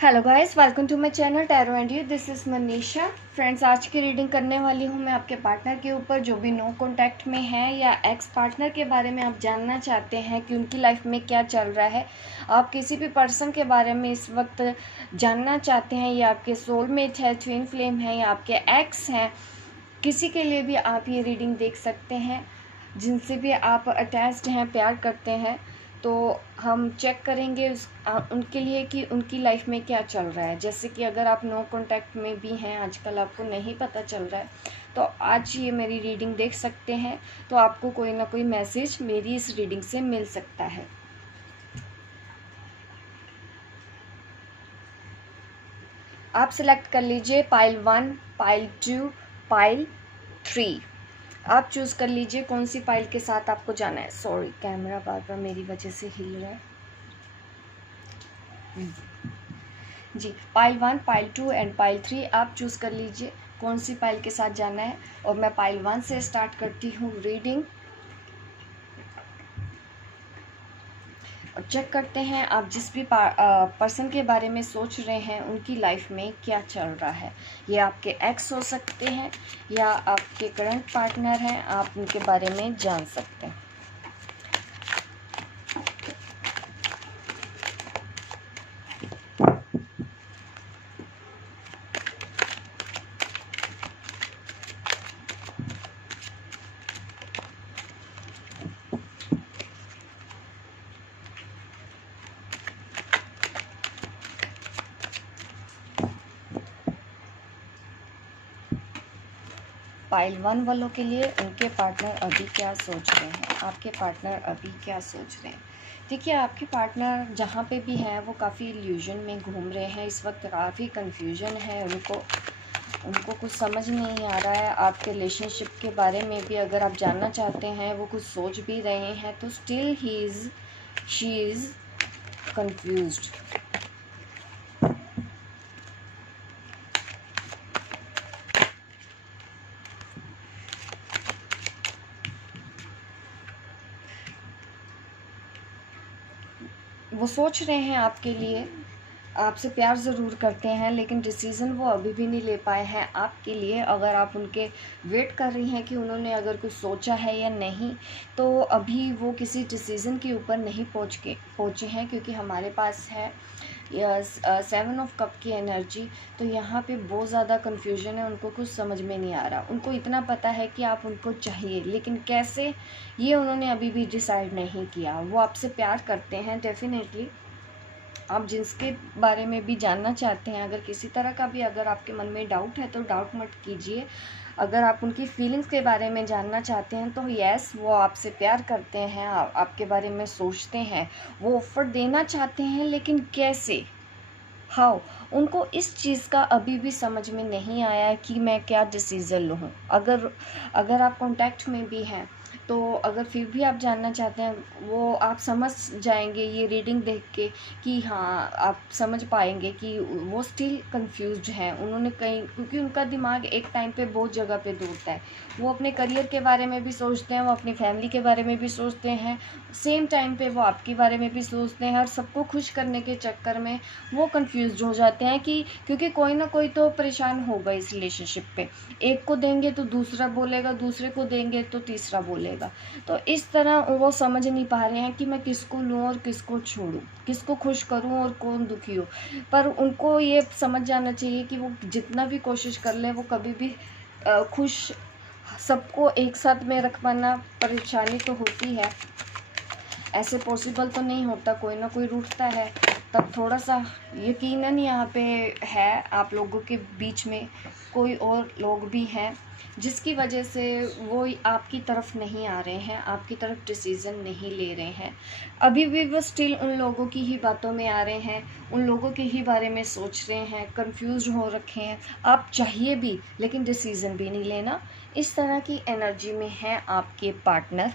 Hello guys, welcome to my channel tarot and you. This is Manisha. Friends, आज की reading करने वाली हूँ मैं आपके पार्टनर के ऊपर, जो भी नो कांटेक्ट में है या एक्स पार्टनर के बारे में आप जानना चाहते हैं कि उनकी लाइफ में क्या चल रहा है। आप किसी भी पर्सन के बारे में इस वक्त जानना चाहते हैं, या आपके सोलमेट है, ट्विन फ्लेम है, या आपके एक्स हैं, किसी के लिए भी आप ये रीडिंग देख सकते हैं। जिनसे भी आप अटैच्ड हैं, प्यार करते हैं, तो हम चेक करेंगे उनके लिए कि उनकी लाइफ में क्या चल रहा है। जैसे कि अगर आप नो कांटेक्ट में भी हैं, आजकल आपको नहीं पता चल रहा है, तो आज ये मेरी रीडिंग देख सकते हैं। तो आपको कोई ना कोई मैसेज मेरी इस रीडिंग से मिल सकता है। आप सिलेक्ट कर लीजिए पाइल 1, पाइल 2, पाइल 3। आप चूज़ कर लीजिए कौन सी पाइल के साथ आपको जाना है। सॉरी, कैमरा बार बार मेरी वजह से हिल रहा है। जी, पाइल 1, पाइल 2 एंड पाइल 3 आप चूज़ कर लीजिए कौन सी पाइल के साथ जाना है। और मैं पाइल 1 से स्टार्ट करती हूँ रीडिंग, और चेक करते हैं आप जिस भी पर्सन के बारे में सोच रहे हैं उनकी लाइफ में क्या चल रहा है। ये आपके एक्स हो सकते हैं या आपके करंट पार्टनर हैं, आप उनके बारे में जान सकते हैं। पाइल 1 वालों के लिए उनके पार्टनर अभी क्या सोच रहे हैं, आपके पार्टनर अभी क्या सोच रहे हैं। देखिए, आपके पार्टनर जहाँ पे भी हैं वो काफ़ी इल्यूजन में घूम रहे हैं। इस वक्त काफ़ी कंफ्यूजन है उनको कुछ समझ नहीं आ रहा है। आपके रिलेशनशिप के बारे में भी अगर आप जानना चाहते हैं, वो कुछ सोच भी रहे हैं, तो स्टिल शी इज़ कंफ्यूज्ड। वो सोच रहे हैं आपके लिए, आपसे प्यार ज़रूर करते हैं, लेकिन डिसीज़न वो अभी भी नहीं ले पाए हैं आपके लिए। अगर आप उनके वेट कर रही हैं कि उन्होंने अगर कुछ सोचा है या नहीं, तो अभी वो किसी डिसीज़न के ऊपर नहीं पहुँचे हैं, क्योंकि हमारे पास है 7 ऑफ कप की एनर्जी। तो यहाँ पे बहुत ज़्यादा कन्फ्यूजन है, उनको कुछ समझ में नहीं आ रहा। उनको इतना पता है कि आप उनको चाहिए, लेकिन कैसे, ये उन्होंने अभी भी डिसाइड नहीं किया। वो आपसे प्यार करते हैं डेफिनेटली। आप जिसके बारे में भी जानना चाहते हैं, अगर किसी तरह का भी अगर आपके मन में डाउट है तो डाउट मत कीजिए। अगर आप उनकी फीलिंग्स के बारे में जानना चाहते हैं तो यस, वो आपसे प्यार करते हैं, आपके बारे में सोचते हैं, वो ऑफर देना चाहते हैं, लेकिन कैसे, हाउ, उनको इस चीज़ का अभी भी समझ में नहीं आया कि मैं क्या डिसीज़न लूँ। अगर आप कांटेक्ट में भी हैं, तो अगर फिर भी आप जानना चाहते हैं, वो आप समझ जाएंगे ये रीडिंग देख के कि हाँ, आप समझ पाएंगे कि वो स्टिल कंफ्यूज्ड हैं। उन्होंने कहीं, क्योंकि उनका दिमाग एक टाइम पे बहुत जगह पे दौड़ता है। वो अपने करियर के बारे में भी सोचते हैं, वो अपनी फैमिली के बारे में भी सोचते हैं, सेम टाइम पे वो आपके बारे में भी सोचते हैं, और सबको खुश करने के चक्कर में वो कंफ्यूज हो जाते हैं कि क्योंकि कोई ना कोई तो परेशान होगा इस रिलेशनशिप पे। एक को देंगे तो दूसरा बोलेगा, दूसरे को देंगे तो तीसरा बोलेगा। तो इस तरह वो समझ नहीं पा रहे हैं कि मैं किसको लूँ और किसको छोड़ूं, किसको खुश करूं और कौन दुखी हो। पर उनको ये समझ जाना चाहिए कि वो जितना भी कोशिश कर ले, वो कभी भी खुश, सबको एक साथ में रख पाना परेशानी तो होती है, ऐसे पॉसिबल तो नहीं होता, कोई ना कोई रूठता है। तब थोड़ा सा यकीनन यहाँ पे है आप लोगों के बीच में कोई और लोग भी हैं, जिसकी वजह से वो आपकी तरफ नहीं आ रहे हैं, आपकी तरफ डिसीज़न नहीं ले रहे हैं। अभी भी वो स्टिल उन लोगों की ही बातों में आ रहे हैं, उन लोगों के ही बारे में सोच रहे हैं, कंफ्यूज हो रखे हैं। आप चाहिए भी लेकिन डिसीज़न भी नहीं लेना, इस तरह की एनर्जी में है आपके पार्टनर।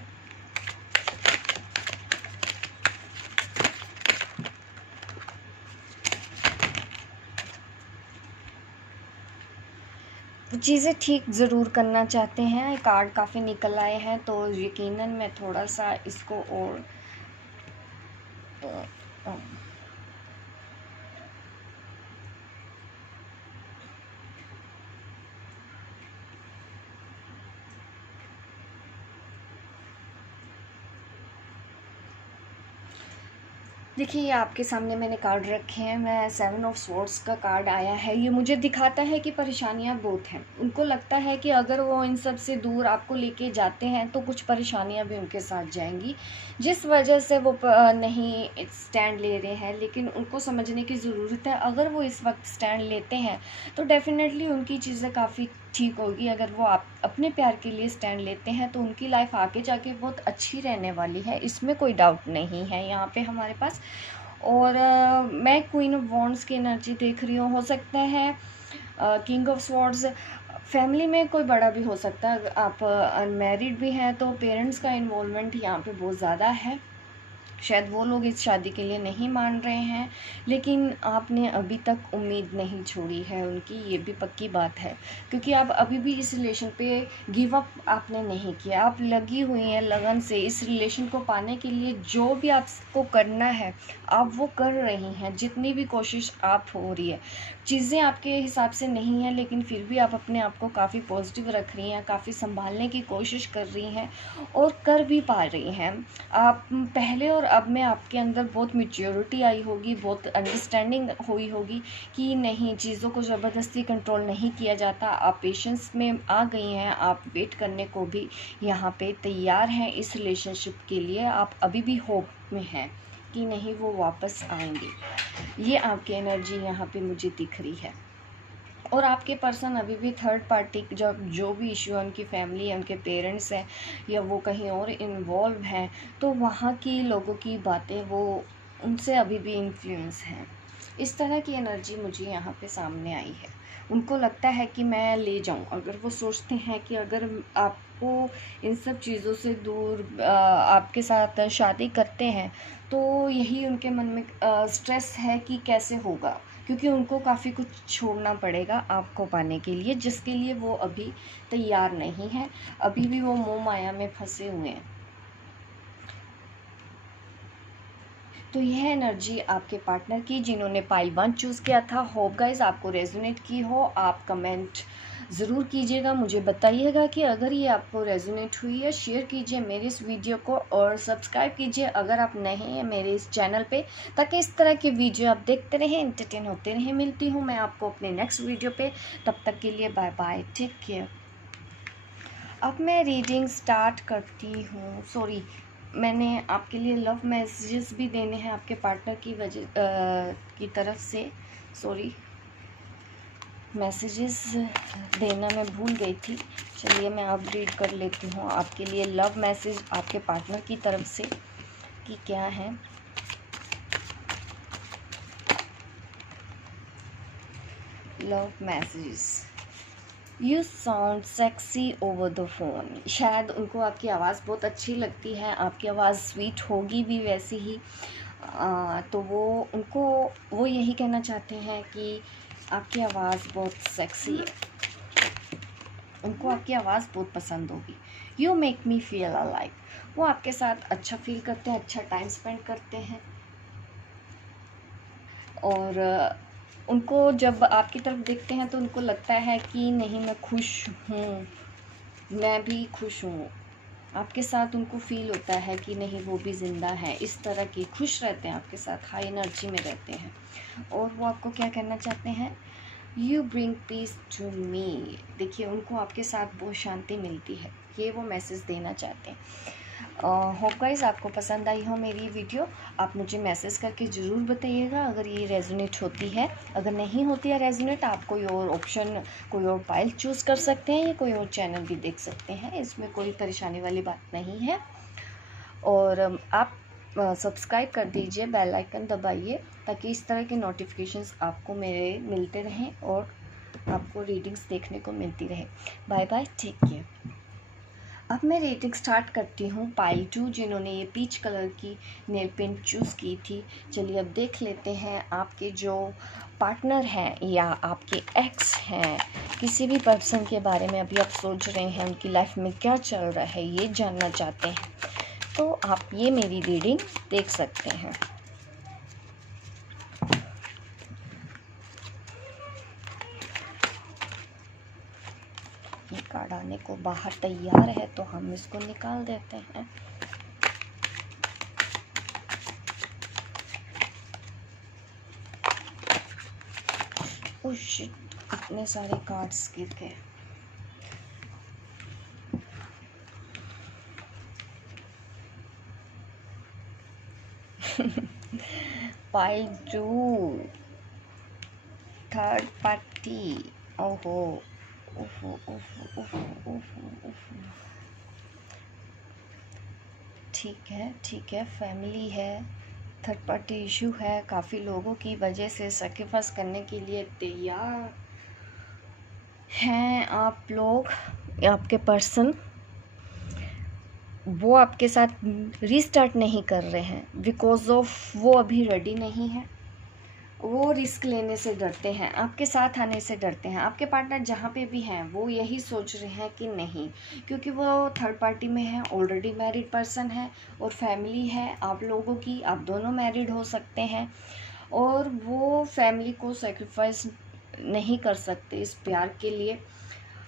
चीज़ें ठीक ज़रूर करना चाहते हैं। कार्ड काफ़ी निकल आए हैं, तो यकीनन मैं थोड़ा सा इसको और देखिए, ये आपके सामने मैंने कार्ड रखे हैं। मैं 7 ऑफ स्वॉर्ड्स का कार्ड आया है। ये मुझे दिखाता है कि परेशानियां बहुत हैं। उनको लगता है कि अगर वो इन सब से दूर आपको लेके जाते हैं तो कुछ परेशानियां भी उनके साथ जाएंगी, जिस वजह से वो नहीं स्टैंड ले रहे हैं। लेकिन उनको समझने की ज़रूरत है, अगर वो इस वक्त स्टैंड लेते हैं तो डेफ़िनेटली उनकी चीज़ें काफ़ी ठीक होगी। अगर वो आप अपने प्यार के लिए स्टैंड लेते हैं तो उनकी लाइफ आगे जाके बहुत अच्छी रहने वाली है, इसमें कोई डाउट नहीं है यहाँ पे हमारे पास। और मैं क्वीन ऑफ वॉन्ड्स की एनर्जी देख रही हूँ। हो सकता है किंग ऑफ स्वॉर्ड्स, फैमिली में कोई बड़ा भी हो सकता है। आप अनमैरिड भी हैं तो पेरेंट्स का इन्वॉल्वमेंट यहाँ पे बहुत ज़्यादा है। शायद वो लोग इस शादी के लिए नहीं मान रहे हैं, लेकिन आपने अभी तक उम्मीद नहीं छोड़ी है उनकी, ये भी पक्की बात है। क्योंकि आप अभी भी इस रिलेशन पे गिव अप आपने नहीं किया, आप लगी हुई हैं लगन से इस रिलेशन को पाने के लिए। जो भी आपको करना है आप वो कर रही हैं, जितनी भी कोशिश आप हो रही है। चीज़ें आपके हिसाब से नहीं हैं, लेकिन फिर भी आप अपने आप को काफ़ी पॉजिटिव रख रही हैं, काफ़ी संभालने की कोशिश कर रही हैं और कर भी पा रही हैं। आप पहले और अब में आपके अंदर बहुत मैच्योरिटी आई होगी, बहुत अंडरस्टैंडिंग हुई होगी कि नहीं, चीज़ों को ज़बरदस्ती कंट्रोल नहीं किया जाता। आप पेशेंस में आ गई हैं, आप वेट करने को भी यहाँ पे तैयार हैं इस रिलेशनशिप के लिए। आप अभी भी होप में हैं कि नहीं, वो वापस आएंगे। ये आपकी एनर्जी यहाँ पे मुझे दिख रही है। और आपके पर्सन अभी भी थर्ड पार्टी जो भी इशू है, उनकी फैमिली है, उनके पेरेंट्स हैं या वो कहीं और इन्वॉल्व हैं, तो वहाँ की लोगों की बातें वो उनसे अभी भी इन्फ्लुएंस हैं। इस तरह की एनर्जी मुझे यहाँ पे सामने आई है। उनको लगता है कि मैं ले जाऊँ। अगर वो सोचते हैं कि अगर आपको इन सब चीज़ों से दूर आपके साथ शादी करते हैं तो यही उनके मन में स्ट्रेस है कि कैसे होगा, क्योंकि उनको काफ़ी कुछ छोड़ना पड़ेगा आपको पाने के लिए, जिसके लिए वो अभी तैयार नहीं है। अभी भी वो मोह माया में फंसे हुए हैं। तो यह एनर्जी आपके पार्टनर की जिन्होंने पाइल 1 चूज़ किया था। होप गाइस आपको रेजोनेट की हो। आप कमेंट ज़रूर कीजिएगा, मुझे बताइएगा कि अगर ये आपको रेजोनेट हुई है। शेयर कीजिए मेरे इस वीडियो को और सब्सक्राइब कीजिए अगर आप नए हैं मेरे इस चैनल पे, ताकि इस तरह के वीडियो आप देखते रहें, एंटरटेन होते रहें। मिलती हूँ मैं आपको अपने नेक्स्ट वीडियो पे, तब तक के लिए बाय बाय, टेक केयर। अब मैं रीडिंग स्टार्ट करती हूँ। सॉरी, मैंने आपके लिए लव मैसेजेस भी देने हैं आपके पार्टनर की की तरफ से। सॉरी, मैसेजेस देना मैं भूल गई थी। चलिए मैं अब रीड कर लेती हूँ आपके लिए लव मैसेज आपके पार्टनर की तरफ से कि क्या है। Love messages. You sound sexy over the phone. शायद उनको आपकी आवाज़ बहुत अच्छी लगती है, आपकी आवाज़ स्वीट होगी भी वैसे ही। तो वो यही कहना चाहते हैं कि आपकी आवाज़ बहुत सेक्सी है, उनको आपकी आवाज़ बहुत पसंद होगी। You make me feel alive. वो आपके साथ अच्छा फील करते हैं, अच्छा टाइम स्पेंड करते हैं। और उनको जब आपकी तरफ देखते हैं तो उनको लगता है कि नहीं, मैं खुश हूँ, मैं भी खुश हूँ। आपके साथ उनको फील होता है कि नहीं, वो भी ज़िंदा है। इस तरह की खुश रहते हैं आपके साथ, हाई एनर्जी में रहते हैं। और वो आपको क्या कहना चाहते हैं, you bring peace to me. देखिए, उनको आपके साथ बहुत शांति मिलती है, ये वो मैसेज देना चाहते हैं। होप गाइस आपको पसंद आई हो मेरी वीडियो। आप मुझे मैसेज करके ज़रूर बताइएगा अगर ये रेजोनेट होती है। अगर नहीं होती है रेजोनेट, आप कोई और ऑप्शन, कोई और फाइल चूज़ कर सकते हैं या कोई और चैनल भी देख सकते हैं, इसमें कोई परेशानी वाली बात नहीं है। और आप सब्सक्राइब कर दीजिए, बेल आइकन दबाइए, ताकि इस तरह के नोटिफिकेशंस आपको मेरे मिलते रहें और आपको रीडिंग्स देखने को मिलती रहे। Bye bye, take care. अब मैं रेटिंग स्टार्ट करती हूँ पाइल 2, जिन्होंने ये पीच कलर की नेल पेंट चूज़ की थी। चलिए अब देख लेते हैं आपके जो पार्टनर हैं या आपके एक्स हैं, किसी भी पर्सन के बारे में अभी आप सोच रहे हैं, उनकी लाइफ में क्या चल रहा है ये जानना चाहते हैं, तो आप ये मेरी रीडिंग देख सकते हैं। ये कार्ड आने को बाहर तैयार है तो हम इसको निकाल देते हैं। ओह शिट, इतने सारे कार्ड्स गिर गए। Pile 2, third party. ओहो ओहो ओहो ओहो ओहो ओहो। ठीक है, फैमिली है, थर्ड पार्टी इशू है, काफ़ी लोगों की वजह से सेक्रीफाइस करने के लिए तैयार हैं आप लोग। आपके पर्सन वो आपके साथ रीस्टार्ट नहीं कर रहे हैं बिकॉज ऑफ वो अभी रेडी नहीं है। वो रिस्क लेने से डरते हैं, आपके साथ आने से डरते हैं। आपके पार्टनर जहाँ पे भी हैं वो यही सोच रहे हैं कि नहीं, क्योंकि वो थर्ड पार्टी में है, ऑलरेडी मैरिड पर्सन है और फैमिली है आप लोगों की, आप दोनों मैरिड हो सकते हैं और वो फैमिली को सेक्रीफाइस नहीं कर सकते इस प्यार के लिए,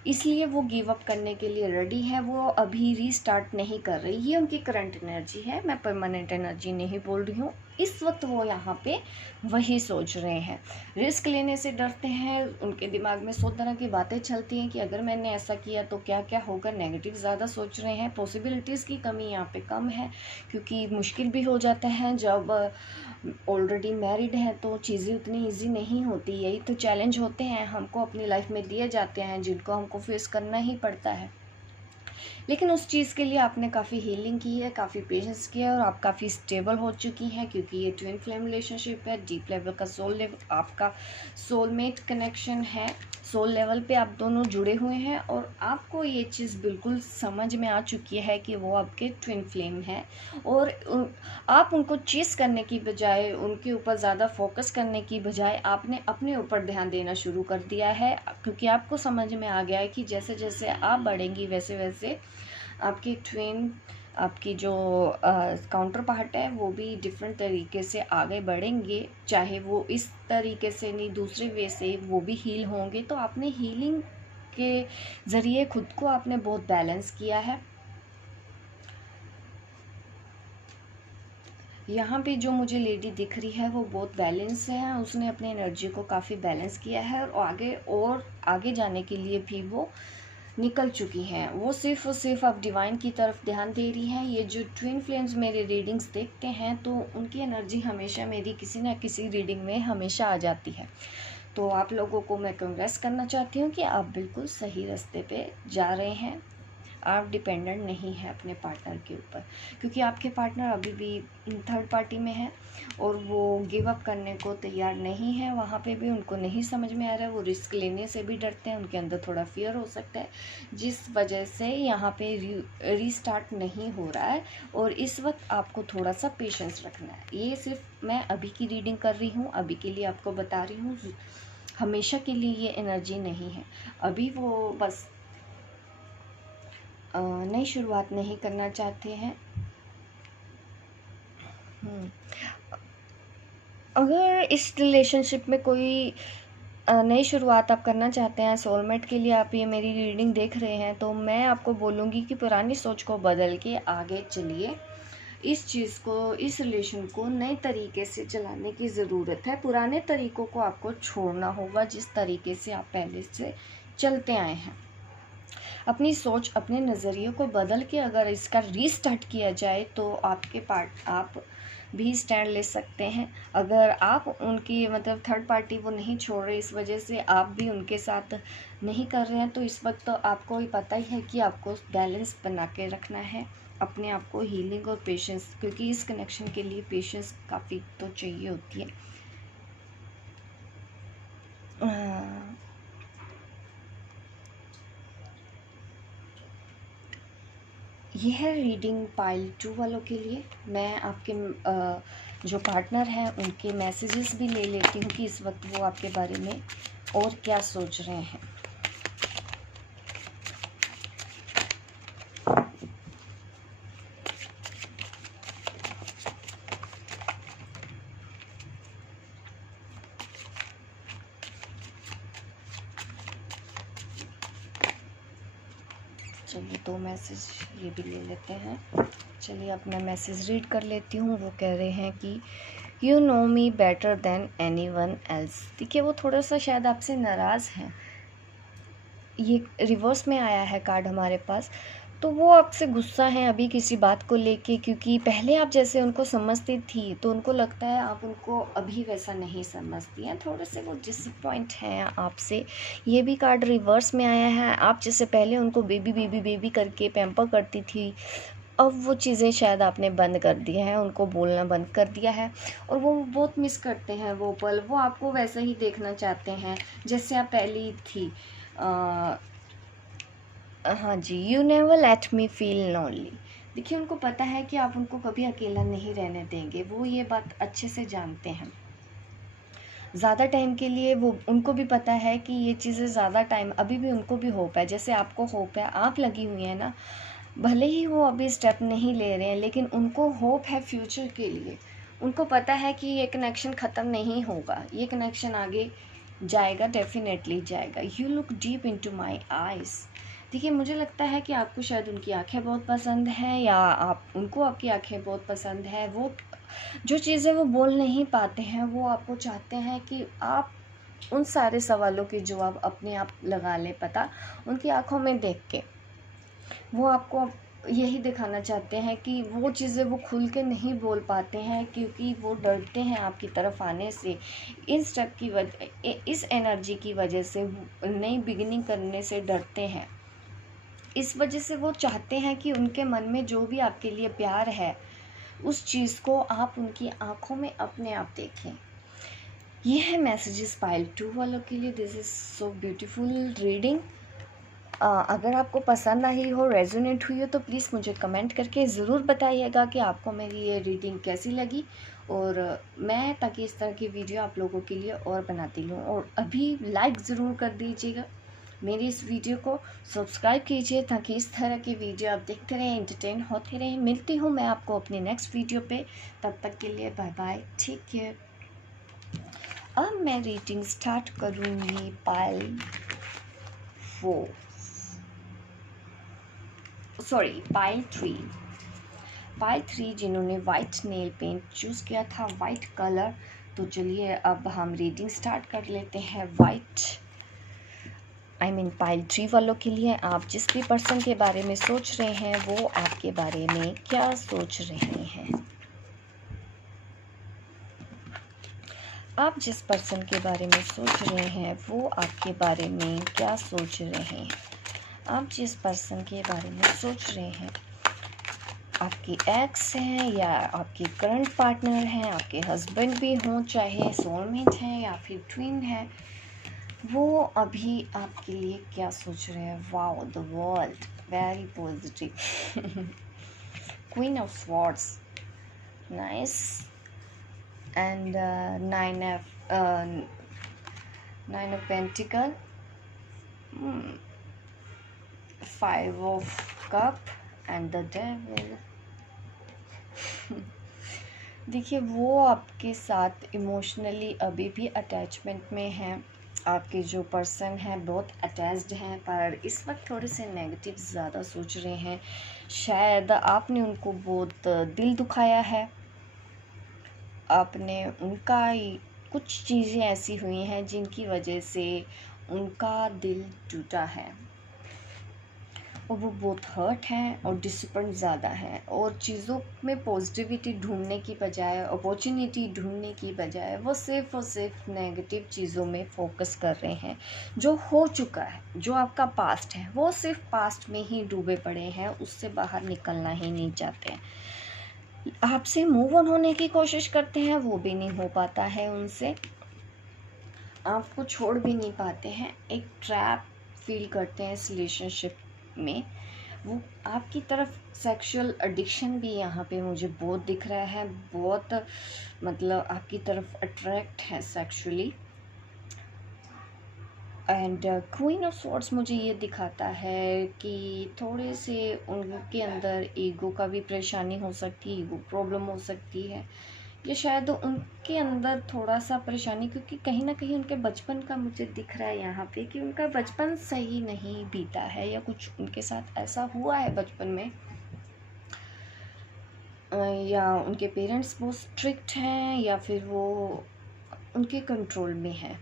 इसलिए वो गिव अप करने के लिए रेडी है। वो अभी रीस्टार्ट नहीं कर रही, ये उनकी करंट एनर्जी है, मैं परमानेंट एनर्जी नहीं बोल रही हूँ। इस वक्त वो यहाँ पे वही सोच रहे हैं, रिस्क लेने से डरते हैं। उनके दिमाग में 100 तरह की बातें चलती हैं कि अगर मैंने ऐसा किया तो क्या क्या होगा, नेगेटिव ज़्यादा सोच रहे हैं। पॉसिबिलिटीज़ की कमी यहाँ पे कम है, क्योंकि मुश्किल भी हो जाता है जब ऑलरेडी मैरिड है तो चीज़ें उतनी ईजी नहीं होती। यही तो चैलेंज होते हैं हमको अपनी लाइफ में दिए जाते हैं, जिनको हमको फेस करना ही पड़ता है। लेकिन उस चीज़ के लिए आपने काफ़ी हीलिंग की है, काफ़ी पेशेंस किया है और आप काफ़ी स्टेबल हो चुकी हैं, क्योंकि ये ट्विन फ्लेम रिलेशनशिप है। डीप लेवल का सोल लेवल, आपका सोलमेट कनेक्शन है, सोल लेवल पे आप दोनों जुड़े हुए हैं और आपको ये चीज़ बिल्कुल समझ में आ चुकी है कि वो आपके ट्विन फ्लेम हैं और आप उनको चेस करने की बजाय, उनके ऊपर ज़्यादा फोकस करने की बजाय आपने अपने ऊपर ध्यान देना शुरू कर दिया है, क्योंकि आपको समझ में आ गया है कि जैसे जैसे आप बढ़ेंगी वैसे वैसे आपकी ट्विन, आपकी जो काउंटर पार्ट है वो भी डिफरेंट तरीके से आगे बढ़ेंगे, चाहे वो इस तरीके से नहीं दूसरे वे से वो भी हील होंगे। तो आपने हीलिंग के ज़रिए खुद को आपने बहुत बैलेंस किया है। यहाँ पे जो मुझे लेडी दिख रही है वो बहुत बैलेंस है, उसने अपनी एनर्जी को काफ़ी बैलेंस किया है और आगे जाने के लिए भी वो निकल चुकी हैं। वो सिर्फ और सिर्फ अब डिवाइन की तरफ ध्यान दे रही हैं। ये जो ट्विन फ्लेम्स मेरे रीडिंग्स देखते हैं तो उनकी एनर्जी हमेशा मेरी किसी न किसी रीडिंग में हमेशा आ जाती है। तो आप लोगों को मैं कांग्रेस करना चाहती हूँ कि आप बिल्कुल सही रास्ते पे जा रहे हैं। आप डिपेंडेंट नहीं है अपने पार्टनर के ऊपर, क्योंकि आपके पार्टनर अभी भी थर्ड पार्टी में है और वो गिव अप करने को तैयार नहीं है। वहाँ पे भी उनको नहीं समझ में आ रहा है, वो रिस्क लेने से भी डरते हैं, उनके अंदर थोड़ा फियर हो सकता है, जिस वजह से यहाँ पे रीस्टार्ट नहीं हो रहा है। और इस वक्त आपको थोड़ा सा पेशेंस रखना है। ये सिर्फ मैं अभी की रीडिंग कर रही हूँ, अभी के लिए आपको बता रही हूँ, हमेशा के लिए ये एनर्जी नहीं है। अभी वो बस नई शुरुआत नहीं करना चाहते हैं। अगर इस रिलेशनशिप में कोई नई शुरुआत आप करना चाहते हैं, सोलमेट के लिए आप ये मेरी रीडिंग देख रहे हैं, तो मैं आपको बोलूँगी कि पुरानी सोच को बदल के आगे चलिए। इस चीज़ को, इस रिलेशन को नए तरीके से चलाने की ज़रूरत है। पुराने तरीक़ों को आपको छोड़ना होगा, जिस तरीके से आप पहले से चलते आए हैं। अपनी सोच, अपने नज़रिए को बदल के अगर इसका रीस्टार्ट किया जाए तो आप भी स्टैंड ले सकते हैं। अगर आप उनकी मतलब थर्ड पार्टी वो नहीं छोड़ रहे, इस वजह से आप भी उनके साथ नहीं कर रहे हैं, तो इस वक्त तो आपको ही पता ही है कि आपको बैलेंस बना के रखना है, अपने आप को हीलिंग और पेशेंस, क्योंकि इस कनेक्शन के लिए पेशेंस काफ़ी तो चाहिए होती है। यह है रीडिंग पाइल 2 वालों के लिए। मैं आपके जो पार्टनर हैं उनके मैसेजेस भी ले लेती हूँ कि इस वक्त वो आपके बारे में और क्या सोच रहे हैं। चलिए 2 मैसेज ये भी ले लेते हैं। चलिए अब मैं मैसेज रीड कर लेती हूँ। वो कह रहे हैं कि you know me better than any one else. देखिए वो थोड़ा सा शायद आपसे नाराज़ हैं, ये रिवर्स में आया है कार्ड हमारे पास। तो वो आपसे गुस्सा हैं अभी किसी बात को लेके, क्योंकि पहले आप जैसे उनको समझती थी तो उनको लगता है आप उनको अभी वैसा नहीं समझती हैं, थोड़े से वो डिसअपॉइंट हैं आपसे। ये भी कार्ड रिवर्स में आया है। आप जैसे पहले उनको बेबी बेबी बेबी करके पैम्पर करती थी, अब वो चीज़ें शायद आपने बंद कर दी हैं, उनको बोलना बंद कर दिया है, और वो बहुत मिस करते हैं वो पल। वो आपको वैसे ही देखना चाहते हैं जैसे आप पहले थी। हाँ जी, you never let me feel lonely. देखिए उनको पता है कि आप उनको कभी अकेला नहीं रहने देंगे, वो ये बात अच्छे से जानते हैं। ज़्यादा टाइम के लिए वो, उनको भी पता है कि ये चीज़ें ज़्यादा टाइम, अभी भी उनको भी होप है, जैसे आपको होप है, आप लगी हुई हैं ना। भले ही वो अभी स्टेप नहीं ले रहे हैं, लेकिन उनको होप है फ्यूचर के लिए। उनको पता है कि ये कनेक्शन ख़त्म नहीं होगा, ये कनेक्शन आगे जाएगा, डेफिनेटली जाएगा। You look deep into my eyes. देखिए मुझे लगता है कि आपको शायद उनकी आंखें बहुत पसंद हैं, या आप उनको आपकी आंखें बहुत पसंद है। वो जो चीज़ें वो बोल नहीं पाते हैं, वो आपको चाहते हैं कि आप उन सारे सवालों के जवाब अपने आप लगा लें पता, उनकी आंखों में देख के। वो आपको यही दिखाना चाहते हैं कि वो चीज़ें वो खुल के नहीं बोल पाते हैं, क्योंकि वो डरते हैं आपकी तरफ आने से। इन स्टेप की वजह, इस एनर्जी की वजह से, नई बिगिनिंग करने से डरते हैं। इस वजह से वो चाहते हैं कि उनके मन में जो भी आपके लिए प्यार है, उस चीज़ को आप उनकी आंखों में अपने आप देखें। ये है मैसेजेस पाइल 2 वालों के लिए। This is so beautiful reading. अगर आपको पसंद आई हो, रेजोनेट हुई हो, तो प्लीज़ मुझे कमेंट करके ज़रूर बताइएगा कि आपको मेरी ये रीडिंग कैसी लगी, और मैं ताकि इस तरह की वीडियो आप लोगों के लिए और बनाती रहूँ। और अभी लाइक ज़रूर कर दीजिएगा मेरी इस वीडियो को, सब्सक्राइब कीजिए ताकि इस तरह की वीडियो आप देखते रहें, एंटरटेन होते रहें। मिलती हूँ मैं आपको अपनी नेक्स्ट वीडियो पे, तब तक के लिए बाय बाय, टेक केयर। अब मैं रीडिंग स्टार्ट करूँगी पाइल 4, सॉरी पाइल 3। पाइल 3 जिन्होंने वाइट नेल पेंट चूज़ किया था, वाइट कलर। तो चलिए अब हम रीडिंग स्टार्ट कर लेते हैं वाइट, आई मीन पाइल 3 वालों के लिए। आप जिस भी पर्सन के बारे में सोच रहे हैं, वो आपके बारे में क्या सोच रहे हैं? आप जिस पर्सन के बारे में सोच रहे हैं, वो आपके बारे में क्या सोच रहे हैं? आप जिस पर्सन के बारे में सोच रहे हैं, आपके एक्स हैं या आपके करंट पार्टनर हैं, आपके हस्बैंड भी हों, चाहे सोलमेट हैं या फिर ट्विन हैं, वो अभी आपके लिए क्या सोच रहे हैं? Wow, the world, very positive. Queen of swords, nice, and nine of pentacle, 5 of cup and the devil. देखिए वो आपके साथ इमोशनली अभी भी अटैचमेंट में हैं। आपके जो पर्सन हैं बहुत अटैच्ड हैं, पर इस वक्त थोड़े से नेगेटिव ज़्यादा सोच रहे हैं। शायद आपने उनको बहुत दिल दुखाया है, आपने उनका कुछ चीज़ें ऐसी हुई हैं जिनकी वजह से उनका दिल टूटा है, और वो बहुत हर्ट हैं और डिसअपॉइंट ज़्यादा हैं, और चीज़ों में पॉजिटिविटी ढूंढने की बजाय, अपॉर्चुनिटी ढूंढने की बजाय, वो सिर्फ और सिर्फ नेगेटिव चीज़ों में फोकस कर रहे हैं। जो हो चुका है, जो आपका पास्ट है, वो सिर्फ पास्ट में ही डूबे पड़े हैं, उससे बाहर निकलना ही नहीं चाहते हैं। आपसे मूव ऑन होने की कोशिश करते हैं, वो भी नहीं हो पाता है उनसे, आपको छोड़ भी नहीं पाते हैं। एक ट्रैप फील करते हैं इस रिलेशनशिप में। वो आपकी तरफ सेक्सुअल एडिक्शन भी यहाँ पे मुझे बहुत दिख रहा है, बहुत मतलब आपकी तरफ अट्रैक्ट है sexually. And queen of swords मुझे ये दिखाता है कि थोड़े से उनके अंदर ईगो का भी परेशानी हो सकती है, ईगो प्रॉब्लम हो सकती है, या शायद उनके अंदर थोड़ा सा परेशानी, क्योंकि कहीं ना कहीं उनके बचपन का मुझे दिख रहा है यहाँ पे कि उनका बचपन सही नहीं बीता है, या कुछ उनके साथ ऐसा हुआ है बचपन में या उनके पेरेंट्स बहुत स्ट्रिक्ट हैं या फिर वो उनके कंट्रोल में है,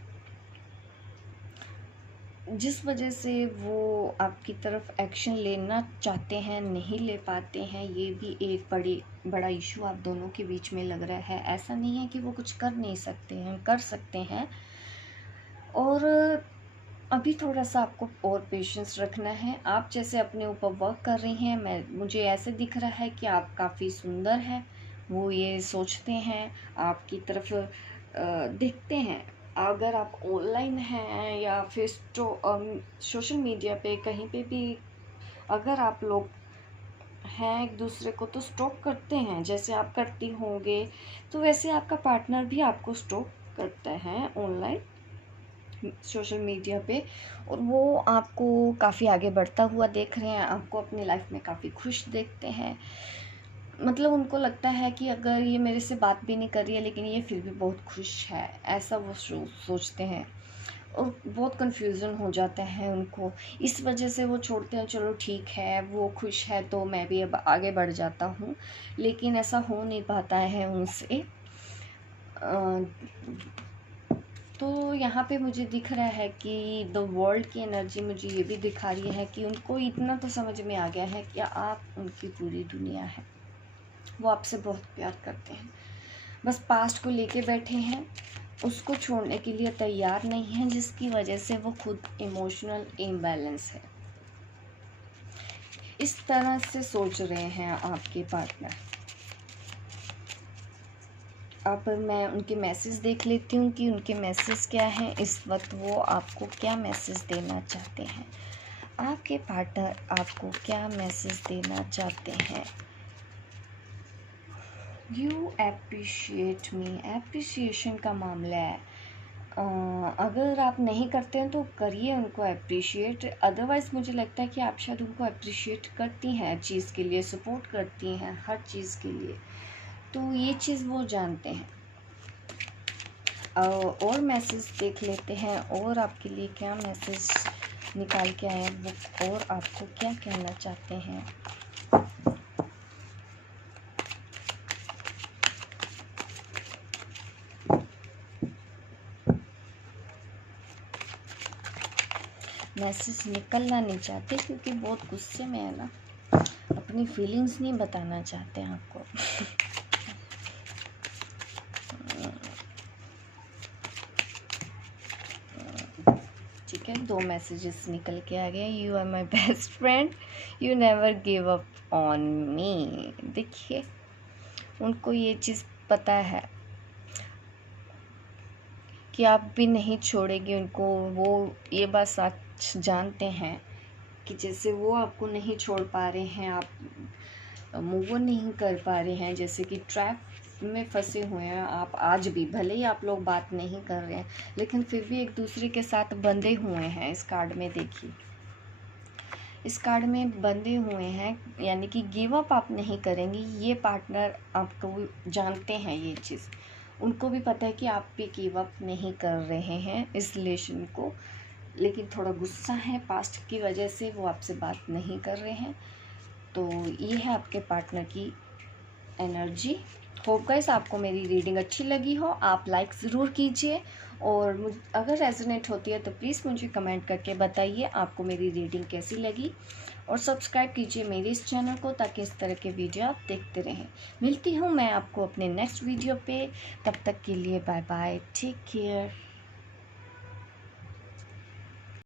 जिस वजह से वो आपकी तरफ एक्शन लेना चाहते हैं, नहीं ले पाते हैं। ये भी एक बड़ा इशू आप दोनों के बीच में लग रहा है। ऐसा नहीं है कि वो कुछ कर नहीं सकते हैं, कर सकते हैं। और अभी थोड़ा सा आपको और पेशेंस रखना है। आप जैसे अपने ऊपर वर्क कर रही हैं, मुझे ऐसे दिख रहा है कि आप काफ़ी सुंदर हैं। वो ये सोचते हैं, आपकी तरफ देखते हैं। अगर आप ऑनलाइन हैं या फिर सोशल मीडिया पे कहीं पे भी अगर आप लोग हैं एक दूसरे को तो स्टॉक करते हैं, जैसे आप करती होंगे, तो वैसे आपका पार्टनर भी आपको स्टॉक करता है ऑनलाइन सोशल मीडिया पे। और वो आपको काफ़ी आगे बढ़ता हुआ देख रहे हैं, आपको अपनी लाइफ में काफ़ी खुश देखते हैं। मतलब उनको लगता है कि अगर ये मेरे से बात भी नहीं कर रही है लेकिन ये फिर भी बहुत खुश है, ऐसा वो सोचते हैं। और बहुत कन्फ्यूज़न हो जाता है उनको, इस वजह से वो छोड़ते हैं, चलो ठीक है वो खुश है तो मैं भी अब आगे बढ़ जाता हूँ। लेकिन ऐसा हो नहीं पाता है उनसे। तो यहाँ पे मुझे दिख रहा है कि द वर्ल्ड की एनर्जी मुझे ये भी दिखा रही है कि उनको इतना तो समझ में आ गया है कि आप उनकी पूरी दुनिया है। वो आपसे बहुत प्यार करते हैं, बस पास्ट को लेके बैठे हैं, उसको छोड़ने के लिए तैयार नहीं हैं, जिसकी वजह से वो खुद इमोशनल इम्बैलेंस है। इस तरह से सोच रहे हैं आपके पार्टनर। अब मैं उनके मैसेज देख लेती हूँ कि उनके मैसेज क्या हैं इस वक्त। वो आपको क्या मैसेज देना चाहते हैं, आपके पार्टनर आपको क्या मैसेज देना चाहते हैं। यू एप्रिशिएट मी, एप्रिसिएशन का मामला है। अगर आप नहीं करते हैं तो करिए उनको अप्रिशिएट। अदरवाइज़ मुझे लगता है कि आप शायद उनको अप्रिशिएट करती हैं, चीज़ के लिए सपोर्ट करती हैं, हर चीज़ के लिए। तो ये चीज़ वो जानते हैं। और मैसेज देख लेते हैं और आपके लिए क्या मैसेज निकाल के आए वो, और आपको क्या कहना चाहते हैं। मैसेज निकलना नहीं चाहते क्योंकि बहुत गुस्से में है ना, अपनी फीलिंग्स नहीं बताना चाहते हैं आपको। ठीक है, 2 मैसेजेस निकल के आ गए। You are my best friend, you never give up on me. देखिए उनको ये चीज़ पता है कि आप भी नहीं छोड़ेंगे उनको। वो ये बात सच जानते हैं कि जैसे वो आपको नहीं छोड़ पा रहे हैं, आप मूव ऑन नहीं कर पा रहे हैं, जैसे कि ट्रैप में फंसे हुए हैं आप आज भी। भले ही आप लोग बात नहीं कर रहे हैं लेकिन फिर भी एक दूसरे के साथ बंधे हुए हैं। इस कार्ड में देखिए, इस कार्ड में बंधे हुए हैं, यानी कि गिव अप आप नहीं करेंगी। ये पार्टनर आपको जानते हैं ये चीज़, उनको भी पता है कि आप भी गिव अप नहीं कर रहे हैं इस रिलेशन को। लेकिन थोड़ा गुस्सा है पास्ट की वजह से, वो आपसे बात नहीं कर रहे हैं। तो ये है आपके पार्टनर की एनर्जी। होप गाइस आपको मेरी रीडिंग अच्छी लगी हो। आप लाइक ज़रूर कीजिए और अगर रेजोनेट होती है तो प्लीज़ मुझे कमेंट करके बताइए आपको मेरी रीडिंग कैसी लगी। और सब्सक्राइब कीजिए मेरे इस चैनल को ताकि इस तरह के वीडियो आप देखते रहें। मिलती हूँ मैं आपको अपने नेक्स्ट वीडियो पे, तब तक के लिए बाय बाय, टेक केयर।